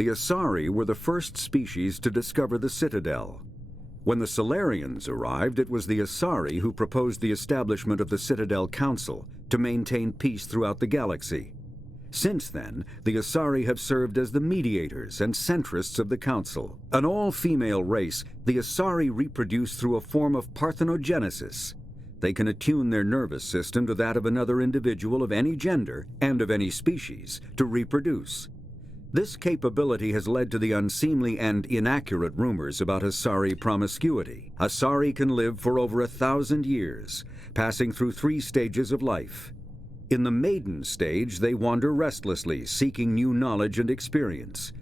The Asari were the first species to discover the Citadel. When the Solarians arrived, it was the Asari who proposed the establishment of the Citadel Council to maintain peace throughout the galaxy. Since then, the Asari have served as the mediators and centrists of the Council. An all-female race, the Asari reproduce through a form of parthenogenesis. They can attune their nervous system to that of another individual of any gender and of any species to reproduce. This capability has led to the unseemly and inaccurate rumors about Asari promiscuity. Asari can live for over 1,000 years, passing through 3 stages of life. In the maiden stage, they wander restlessly, seeking new knowledge and experience.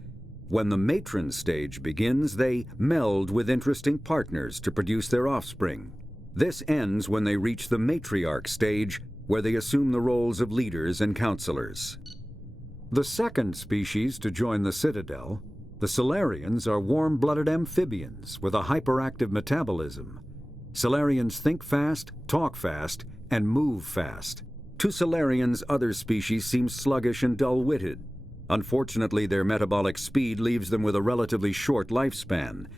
When the matron stage begins, they meld with interesting partners to produce their offspring. This ends when they reach the matriarch stage, where they assume the roles of leaders and counselors. The second species to join the Citadel, the Solarians, are warm-blooded amphibians with a hyperactive metabolism. Solarians think fast, talk fast, and move fast. To Solarians, other species seem sluggish and dull-witted. Unfortunately, their metabolic speed leaves them with a relatively short lifespan.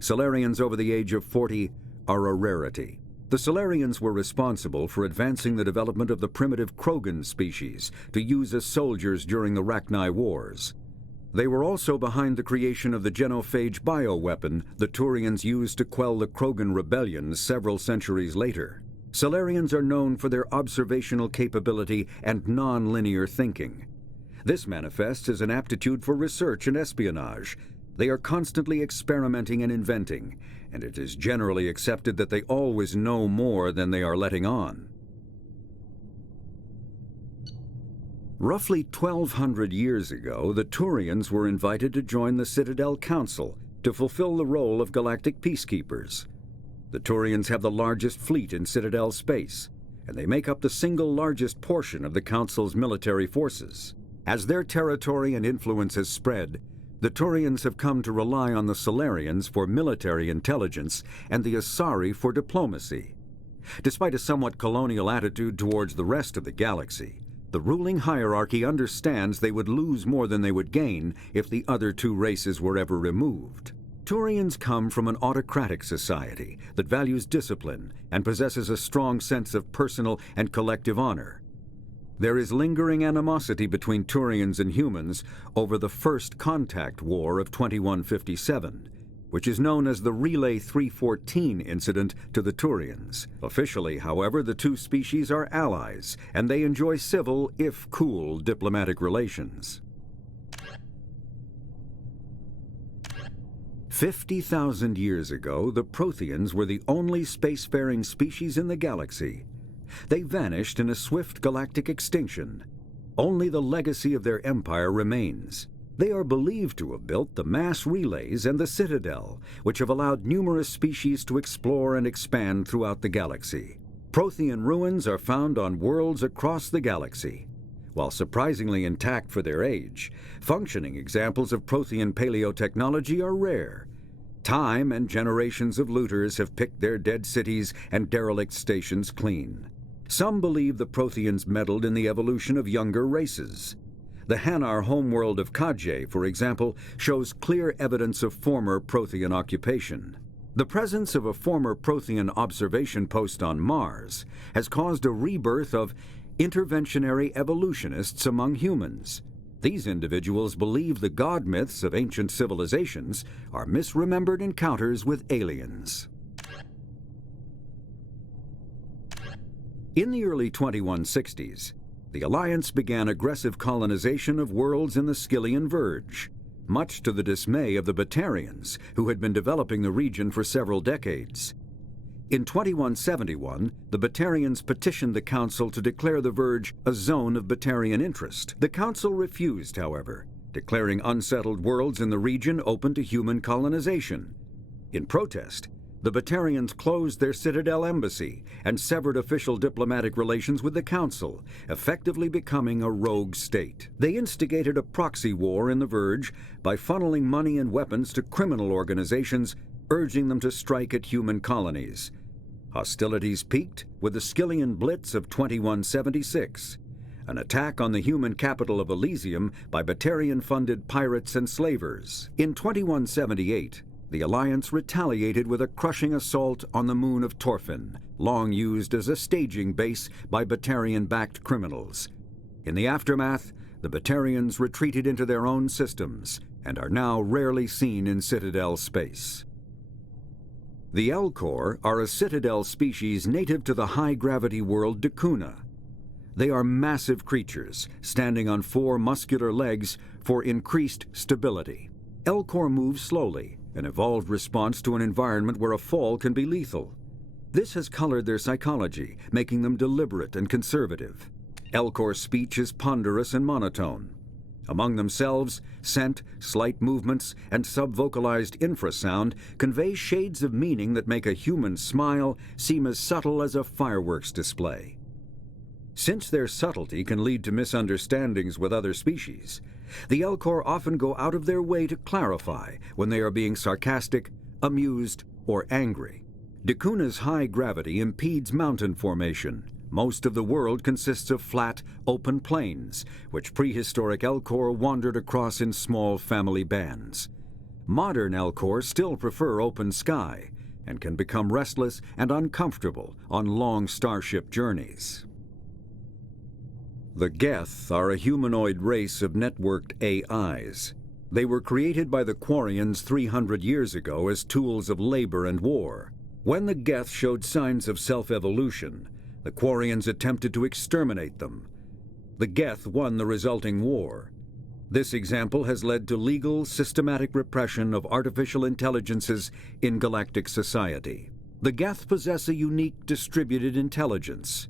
Solarians over the age of 40 are a rarity. The Solarians were responsible for advancing the development of the primitive Krogan species to use as soldiers during the Rachni Wars. They were also behind the creation of the genophage bioweapon the Turians used to quell the Krogan rebellions several centuries later. Solarians are known for their observational capability and non-linear thinking. This manifests as an aptitude for research and espionage. They are constantly experimenting and inventing, and it is generally accepted that they always know more than they are letting on. Roughly 1,200 years ago, the Turians were invited to join the Citadel Council to fulfill the role of galactic peacekeepers. The Turians have the largest fleet in Citadel space, and they make up the single largest portion of the Council's military forces. As their territory and influence has spread, the Turians have come to rely on the Solarians for military intelligence and the Asari for diplomacy. Despite a somewhat colonial attitude towards the rest of the galaxy, the ruling hierarchy understands they would lose more than they would gain if the other 2 races were ever removed. Turians come from an autocratic society that values discipline and possesses a strong sense of personal and collective honor. There is lingering animosity between Turians and humans over the First Contact War of 2157, which is known as the Relay 314 incident to the Turians. Officially, however, the 2 species are allies, and they enjoy civil, if cool, diplomatic relations. 50,000 years ago, the Protheans were the only spacefaring species in the galaxy. They vanished in a swift galactic extinction. Only the legacy of their empire remains. They are believed to have built the mass relays and the Citadel, which have allowed numerous species to explore and expand throughout the galaxy. Prothean ruins are found on worlds across the galaxy. While surprisingly intact for their age, functioning examples of Prothean paleotechnology are rare. Time and generations of looters have picked their dead cities and derelict stations clean. Some believe the Protheans meddled in the evolution of younger races. The Hanar homeworld of Kajay, for example, shows clear evidence of former Prothean occupation. The presence of a former Prothean observation post on Mars has caused a rebirth of interventionary evolutionists among humans. These individuals believe the god myths of ancient civilizations are misremembered encounters with aliens. In the early 2160s, the Alliance began aggressive colonization of worlds in the Skyllian Verge, much to the dismay of the Batarians, who had been developing the region for several decades. In 2171, the Batarians petitioned the Council to declare the Verge a zone of Batarian interest. The Council refused, however, declaring unsettled worlds in the region open to human colonization. In protest, the Batarians closed their Citadel embassy and severed official diplomatic relations with the Council, effectively becoming a rogue state. They instigated a proxy war in the Verge by funneling money and weapons to criminal organizations, urging them to strike at human colonies. Hostilities peaked with the Skyllian Blitz of 2176. an attack on the human capital of Elysium by Batarian-funded pirates and slavers. In 2178, the Alliance retaliated with a crushing assault on the moon of Torfin, long used as a staging base by Batarian-backed criminals. In the aftermath, the Batarians retreated into their own systems and are now rarely seen in Citadel space. The Elcor are a Citadel species native to the high-gravity world Dakuna. They are massive creatures, standing on 4 muscular legs for increased stability. Elcor move slowly, an evolved response to an environment where a fall can be lethal. This has colored their psychology, making them deliberate and conservative. Elcor speech is ponderous and monotone. Among themselves, scent, slight movements, and subvocalized infrasound convey shades of meaning that make a human smile seem as subtle as a fireworks display. Since their subtlety can lead to misunderstandings with other species, the Elcor often go out of their way to clarify when they are being sarcastic, amused, or angry. Dakuna's high gravity impedes mountain formation. Most of the world consists of flat, open plains, which prehistoric Elcor wandered across in small family bands. Modern Elcor still prefer open sky and can become restless and uncomfortable on long starship journeys. The Geth are a humanoid race of networked AIs. They were created by the Quarians 300 years ago as tools of labor and war. When the Geth showed signs of self-evolution, the Quarians attempted to exterminate them. The Geth won the resulting war. This example has led to legal, systematic repression of artificial intelligences in galactic society. The Geth possess a unique distributed intelligence.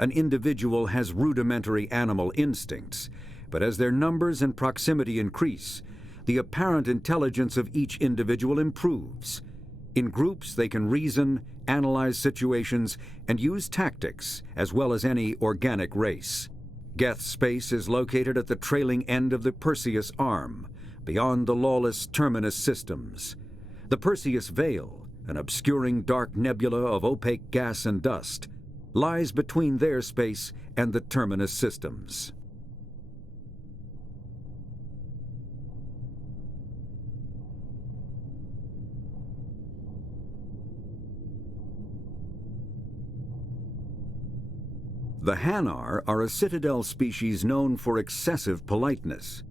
An individual has rudimentary animal instincts, but as their numbers and proximity increase, the apparent intelligence of each individual improves. In groups, they can reason, analyze situations, and use tactics, as well as any organic race. Geth space is located at the trailing end of the Perseus Arm, beyond the lawless Terminus systems. The Perseus Veil, an obscuring dark nebula of opaque gas and dust, lies between their space and the Terminus systems. The Hanar are a Citadel species known for excessive politeness.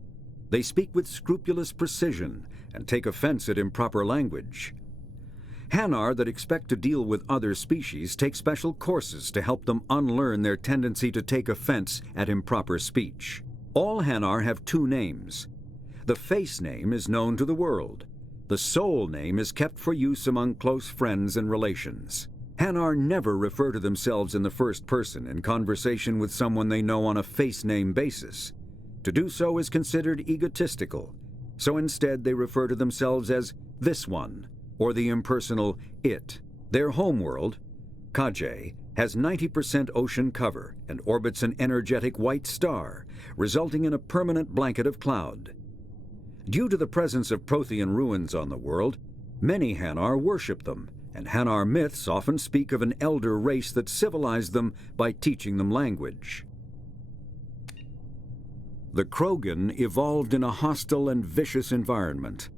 They speak with scrupulous precision and take offense at improper language. Hanar that expect to deal with other species take special courses to help them unlearn their tendency to take offense at improper speech. All Hanar have 2 names. The face name is known to the world. The soul name is kept for use among close friends and relations. Hanar never refer to themselves in the first person in conversation with someone they know on a face name basis. To do so is considered egotistical, so instead they refer to themselves as this one, or the impersonal it. Their homeworld, Kaje, has 90% ocean cover and orbits an energetic white star, resulting in a permanent blanket of cloud. Due to the presence of Prothean ruins on the world, many Hanar worship them, and Hanar myths often speak of an elder race that civilized them by teaching them language. The Krogan evolved in a hostile and vicious environment.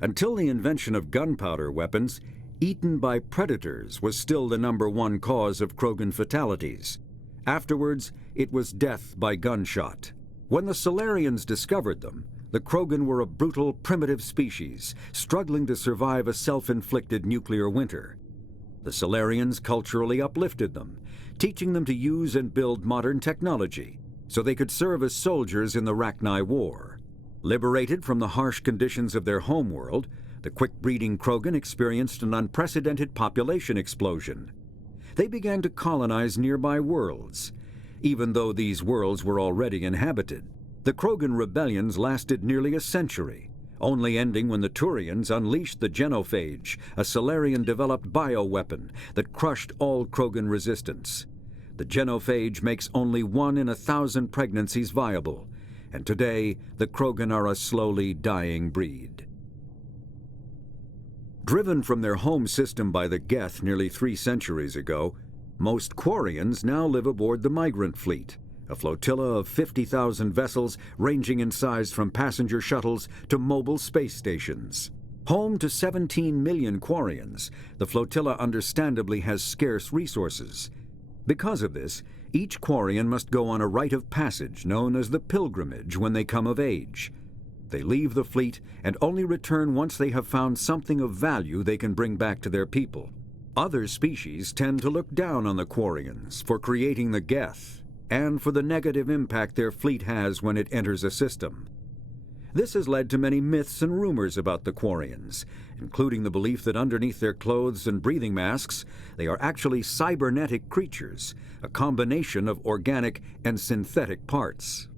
Until the invention of gunpowder weapons, eaten by predators was still the #1 cause of Krogan fatalities. Afterwards, it was death by gunshot. When the Solarians discovered them, the Krogan were a brutal, primitive species, struggling to survive a self-inflicted nuclear winter. The Solarians culturally uplifted them, teaching them to use and build modern technology, so they could serve as soldiers in the Rachni War. Liberated from the harsh conditions of their homeworld, the quick-breeding Krogan experienced an unprecedented population explosion. They began to colonize nearby worlds, even though these worlds were already inhabited. The Krogan rebellions lasted nearly a century, only ending when the Turians unleashed the Genophage, a Solarian-developed bioweapon that crushed all Krogan resistance. The Genophage makes only 1 in 1,000 pregnancies viable, and today the Krogan are a slowly dying breed. Driven from their home system by the Geth nearly 3 centuries ago, most Quarians now live aboard the migrant fleet, a flotilla of 50,000 vessels ranging in size from passenger shuttles to mobile space stations. Home to 17 million Quarians, the flotilla understandably has scarce resources. Because of this, each Quarian must go on a rite of passage known as the pilgrimage when they come of age. They leave the fleet and only return once they have found something of value they can bring back to their people. Other species tend to look down on the Quarians for creating the Geth and for the negative impact their fleet has when it enters a system. This has led to many myths and rumors about the Quarians, including the belief that underneath their clothes and breathing masks, they are actually cybernetic creatures, a combination of organic and synthetic parts.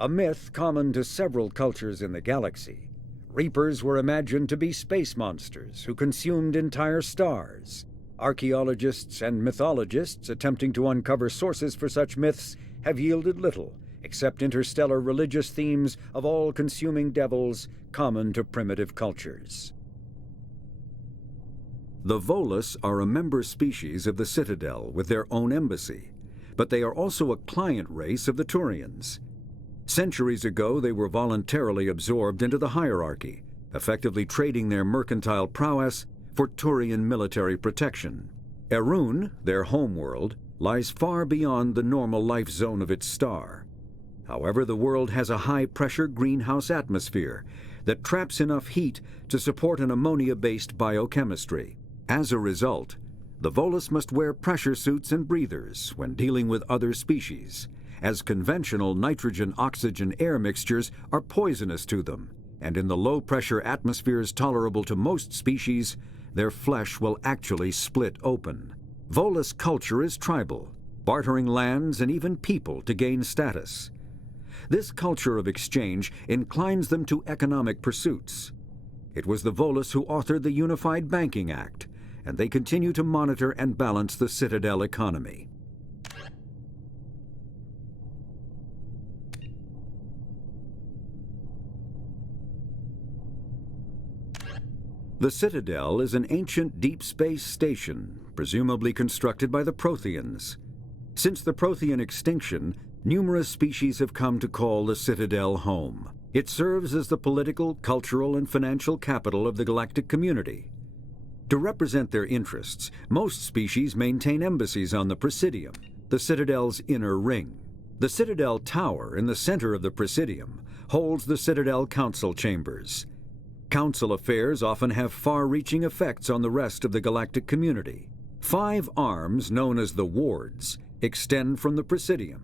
A myth common to several cultures in the galaxy. Reapers were imagined to be space monsters who consumed entire stars. Archaeologists and mythologists attempting to uncover sources for such myths have yielded little, except interstellar religious themes of all-consuming devils common to primitive cultures. The Volus are a member species of the Citadel with their own embassy, but they are also a client race of the Turians. Centuries ago, they were voluntarily absorbed into the hierarchy, effectively trading their mercantile prowess for Turian military protection. Erun, their homeworld, lies far beyond the normal life zone of its star. However, the world has a high-pressure greenhouse atmosphere that traps enough heat to support an ammonia-based biochemistry. As a result, the Volus must wear pressure suits and breathers when dealing with other species, as conventional nitrogen-oxygen-air mixtures are poisonous to them, and in the low-pressure atmospheres tolerable to most species, their flesh will actually split open. Volus culture is tribal, bartering lands and even people to gain status. This culture of exchange inclines them to economic pursuits. It was the Volus who authored the Unified Banking Act, and they continue to monitor and balance the Citadel economy. The Citadel is an ancient deep space station, presumably constructed by the Protheans. Since the Prothean extinction, numerous species have come to call the Citadel home. It serves as the political, cultural, and financial capital of the galactic community. To represent their interests, most species maintain embassies on the Presidium, the Citadel's inner ring. The Citadel Tower in the center of the Presidium holds the Citadel Council chambers. Council affairs often have far-reaching effects on the rest of the galactic community. 5 arms, known as the wards, extend from the Presidium.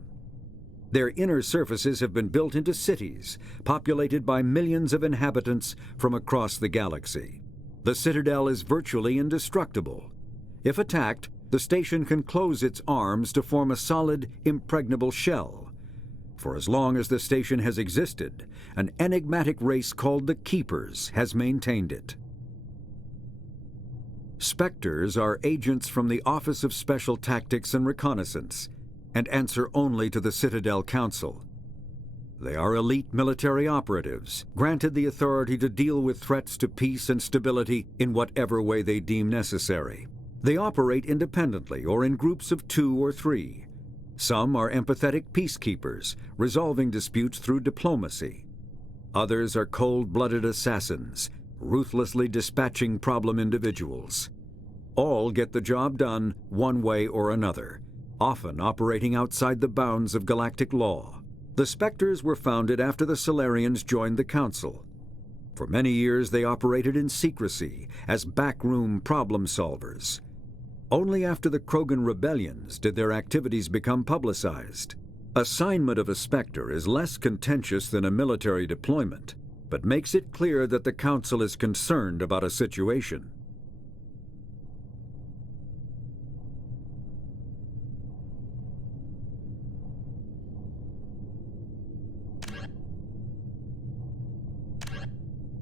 Their inner surfaces have been built into cities, populated by millions of inhabitants from across the galaxy. The Citadel is virtually indestructible. If attacked, the station can close its arms to form a solid, impregnable shell. For as long as the station has existed, an enigmatic race called the Keepers has maintained it. Spectres are agents from the Office of Special Tactics and Reconnaissance, and answer only to the Citadel Council. They are elite military operatives, granted the authority to deal with threats to peace and stability in whatever way they deem necessary. They operate independently or in groups of 2 or 3. Some are empathetic peacekeepers, resolving disputes through diplomacy. Others are cold-blooded assassins, ruthlessly dispatching problem individuals. All get the job done one way or another, often operating outside the bounds of galactic law. The Spectres were founded after the Solarians joined the Council. For many years they operated in secrecy as backroom problem solvers. Only after the Krogan rebellions did their activities become publicized. Assignment of a Spectre is less contentious than a military deployment, but makes it clear that the Council is concerned about a situation.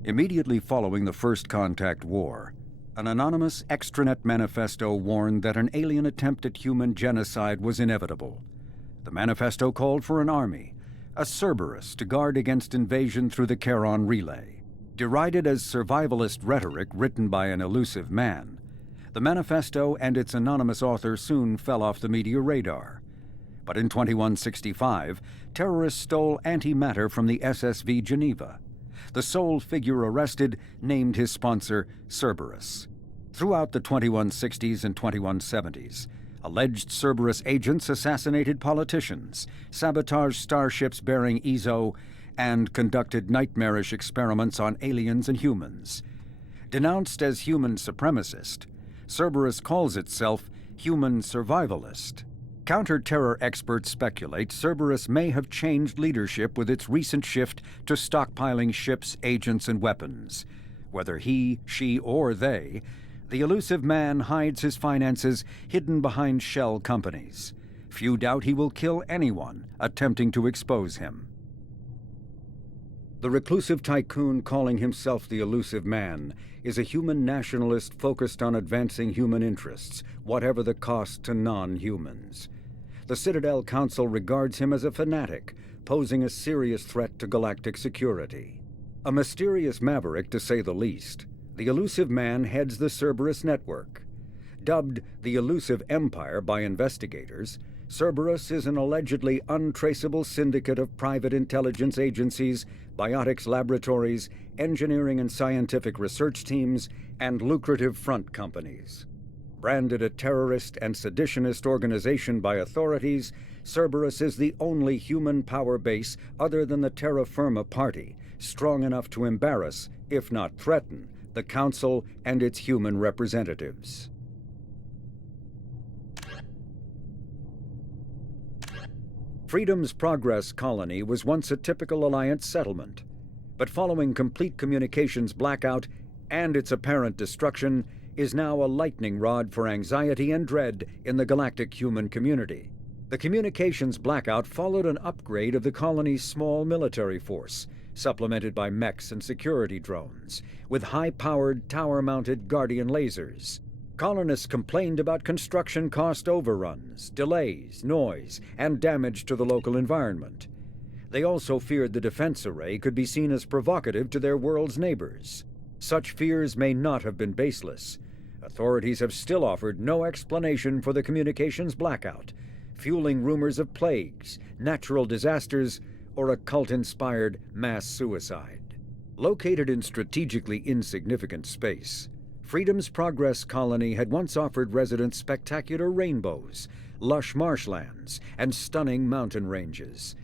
Immediately following the First Contact War, an anonymous extranet manifesto warned that an alien attempt at human genocide was inevitable. The manifesto called for an army, a Cerberus, to guard against invasion through the Charon Relay. Derided as survivalist rhetoric written by an elusive man, the manifesto and its anonymous author soon fell off the media radar. But in 2165, terrorists stole antimatter from the SSV Geneva. The sole figure arrested named his sponsor Cerberus. Throughout the 2160s and 2170s, alleged Cerberus agents assassinated politicians, sabotaged starships bearing EZO, and conducted nightmarish experiments on aliens and humans. Denounced as human supremacist, Cerberus calls itself human survivalist. Counter-terror experts speculate Cerberus may have changed leadership with its recent shift to stockpiling ships, agents, and weapons. Whether he, she, or they, the elusive man hides his finances hidden behind shell companies. Few doubt he will kill anyone attempting to expose him. The reclusive tycoon calling himself the elusive man is a human nationalist focused on advancing human interests, whatever the cost to non-humans. The Citadel Council regards him as a fanatic, posing a serious threat to galactic security. A mysterious maverick, to say the least, the elusive man heads the Cerberus network. Dubbed the Elusive Empire by investigators, Cerberus is an allegedly untraceable syndicate of private intelligence agencies, biotics laboratories, engineering and scientific research teams, and lucrative front companies. Branded a terrorist and seditionist organization by authorities, Cerberus is the only human power base other than the Terra Firma Party, strong enough to embarrass, if not threaten, the Council and its human representatives. Freedom's Progress colony was once a typical Alliance settlement, but following complete communications blackout and its apparent destruction, is now a lightning rod for anxiety and dread in the galactic human community. The communications blackout followed an upgrade of the colony's small military force, supplemented by mechs and security drones, with high-powered, tower-mounted Guardian lasers. Colonists complained about construction cost overruns, delays, noise, and damage to the local environment. They also feared the defense array could be seen as provocative to their world's neighbors. Such fears may not have been baseless. Authorities have still offered no explanation for the communications blackout, fueling rumors of plagues, natural disasters, or a cult-inspired mass suicide. Located in strategically insignificant space, Freedom's Progress colony had once offered residents spectacular rainbows, lush marshlands, and stunning mountain ranges.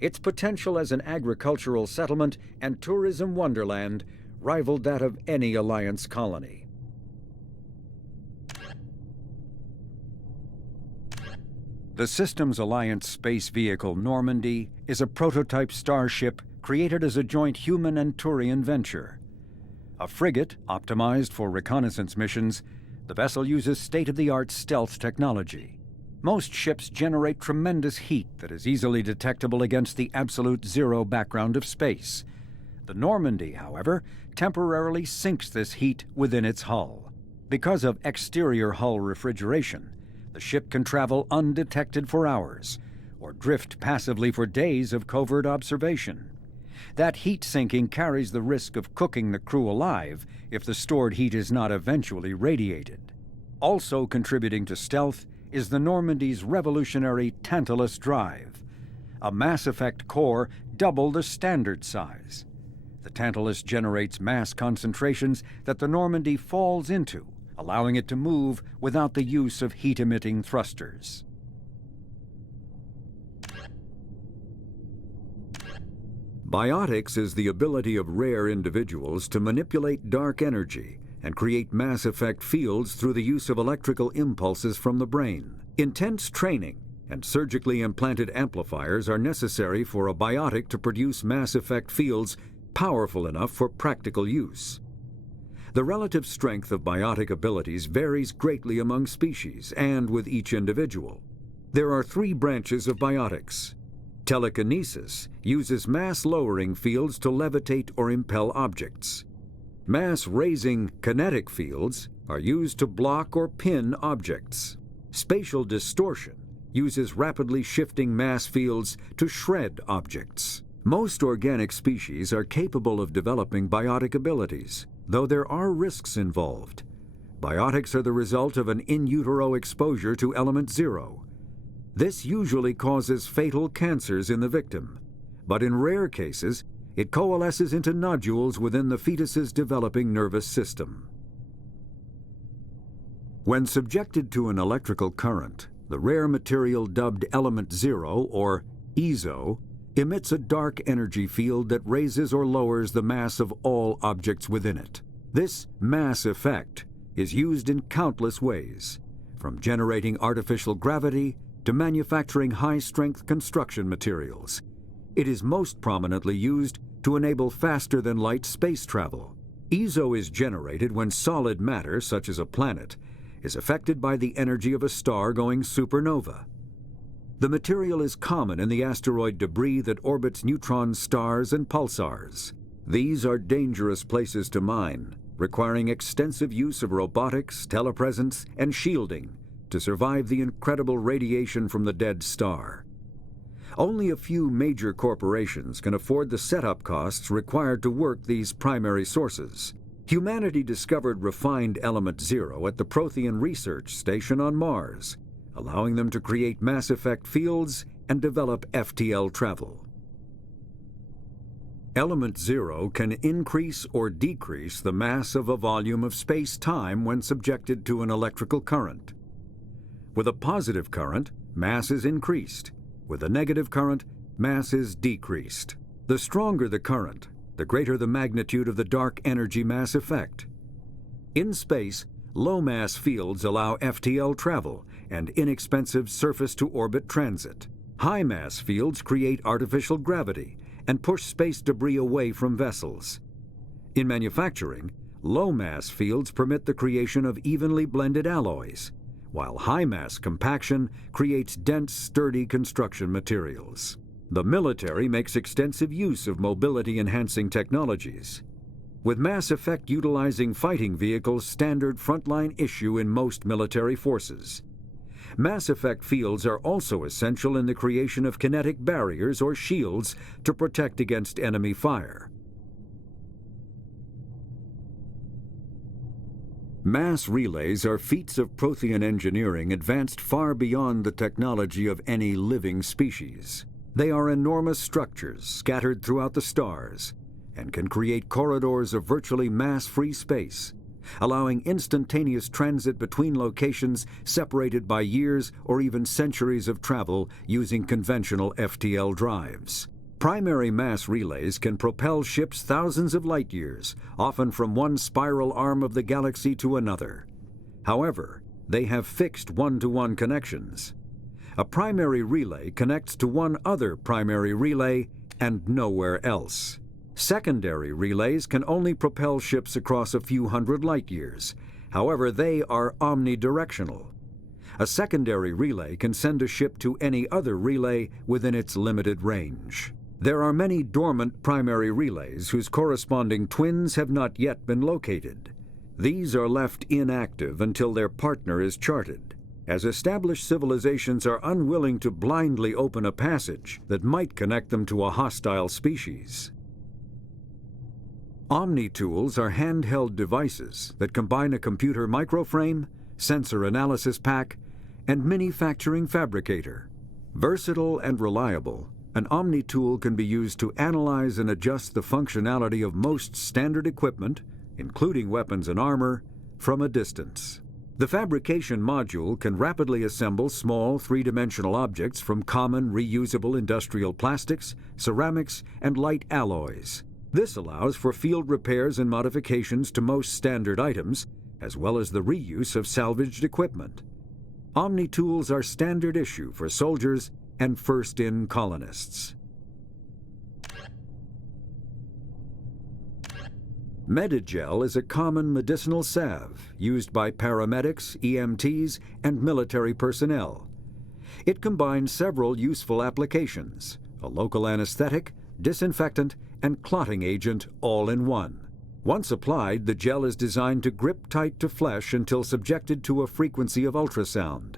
Its potential as an agricultural settlement and tourism wonderland rivaled that of any Alliance colony. The Systems Alliance space vehicle Normandy is a prototype starship created as a joint human and Turian venture. A frigate optimized for reconnaissance missions, the vessel uses state-of-the-art stealth technology. Most ships generate tremendous heat that is easily detectable against the absolute zero background of space. The Normandy, however, temporarily sinks this heat within its hull. Because of exterior hull refrigeration, the ship can travel undetected for hours, or drift passively for days of covert observation. That heat sinking carries the risk of cooking the crew alive if the stored heat is not eventually radiated. Also contributing to stealth is the Normandy's revolutionary Tantalus drive, a mass effect core double the standard size. The Tantalus generates mass concentrations that the Normandy falls into, allowing it to move without the use of heat-emitting thrusters. Biotics is the ability of rare individuals to manipulate dark energy and create mass effect fields through the use of electrical impulses from the brain. Intense training and surgically implanted amplifiers are necessary for a biotic to produce mass effect fields powerful enough for practical use. The relative strength of biotic abilities varies greatly among species and with each individual. There are three branches of biotics. Telekinesis uses mass-lowering fields to levitate or impel objects. Mass-raising kinetic fields are used to block or pin objects. Spatial distortion uses rapidly shifting mass fields to shred objects. Most organic species are capable of developing biotic abilities, though there are risks involved. Biotics are the result of an in utero exposure to element zero. This usually causes fatal cancers in the victim, but in rare cases, it coalesces into nodules within the fetus's developing nervous system. When subjected to an electrical current, the rare material dubbed element 0, or EZO, emits a dark energy field that raises or lowers the mass of all objects within it. This mass effect is used in countless ways, from generating artificial gravity to manufacturing high-strength construction materials. It is most prominently used to enable faster-than-light space travel. EZO is generated when solid matter, such as a planet, is affected by the energy of a star going supernova. The material is common in the asteroid debris that orbits neutron stars and pulsars. These are dangerous places to mine, requiring extensive use of robotics, telepresence, and shielding to survive the incredible radiation from the dead star. Only a few major corporations can afford the setup costs required to work these primary sources. Humanity discovered refined element 0 at the Prothean Research Station on Mars, allowing them to create mass effect fields and develop FTL travel. Element 0 can increase or decrease the mass of a volume of space-time when subjected to an electrical current. With a positive current, mass is increased. With a negative current, mass is decreased. The stronger the current, the greater the magnitude of the dark energy mass effect. In space, low-mass fields allow FTL travel and inexpensive surface-to-orbit transit. High-mass fields create artificial gravity and push space debris away from vessels. In manufacturing, low-mass fields permit the creation of evenly blended alloys, while high-mass compaction creates dense, sturdy construction materials. The military makes extensive use of mobility-enhancing technologies, with mass effect utilizing fighting vehicles standard frontline issue in most military forces. Mass effect fields are also essential in the creation of kinetic barriers or shields to protect against enemy fire. Mass relays are feats of Prothean engineering advanced far beyond the technology of any living species. They are enormous structures scattered throughout the stars and can create corridors of virtually mass-free space, allowing instantaneous transit between locations separated by years or even centuries of travel using conventional FTL drives. Primary mass relays can propel ships thousands of light years, often from one spiral arm of the galaxy to another. However, they have fixed one-to-one connections. A primary relay connects to one other primary relay and nowhere else. Secondary relays can only propel ships across a few hundred light years. However, they are omnidirectional. A secondary relay can send a ship to any other relay within its limited range. There are many dormant primary relays whose corresponding twins have not yet been located. These are left inactive until their partner is charted, as established civilizations are unwilling to blindly open a passage that might connect them to a hostile species. Omni-tools are handheld devices that combine a computer microframe, sensor analysis pack, and manufacturing fabricator. Versatile and reliable, an Omni-tool can be used to analyze and adjust the functionality of most standard equipment, including weapons and armor, from a distance. The fabrication module can rapidly assemble small three-dimensional objects from common reusable industrial plastics, ceramics, and light alloys. This allows for field repairs and modifications to most standard items, as well as the reuse of salvaged equipment. Omni-tools are standard issue for soldiers and first-in colonists. Medigel is a common medicinal salve used by paramedics, EMTs, and military personnel. It combines several useful applications: a local anesthetic, disinfectant, and clotting agent all in one. Once applied, the gel is designed to grip tight to flesh until subjected to a frequency of ultrasound.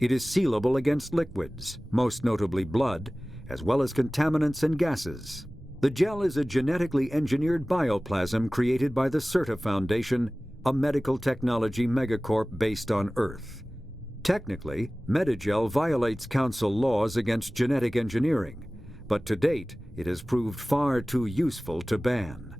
It is sealable against liquids, most notably blood, as well as contaminants and gases. The gel is a genetically engineered bioplasm created by the CERTA Foundation, a medical technology megacorp based on Earth. Technically, Medigel violates Council laws against genetic engineering, but to date it has proved far too useful to ban.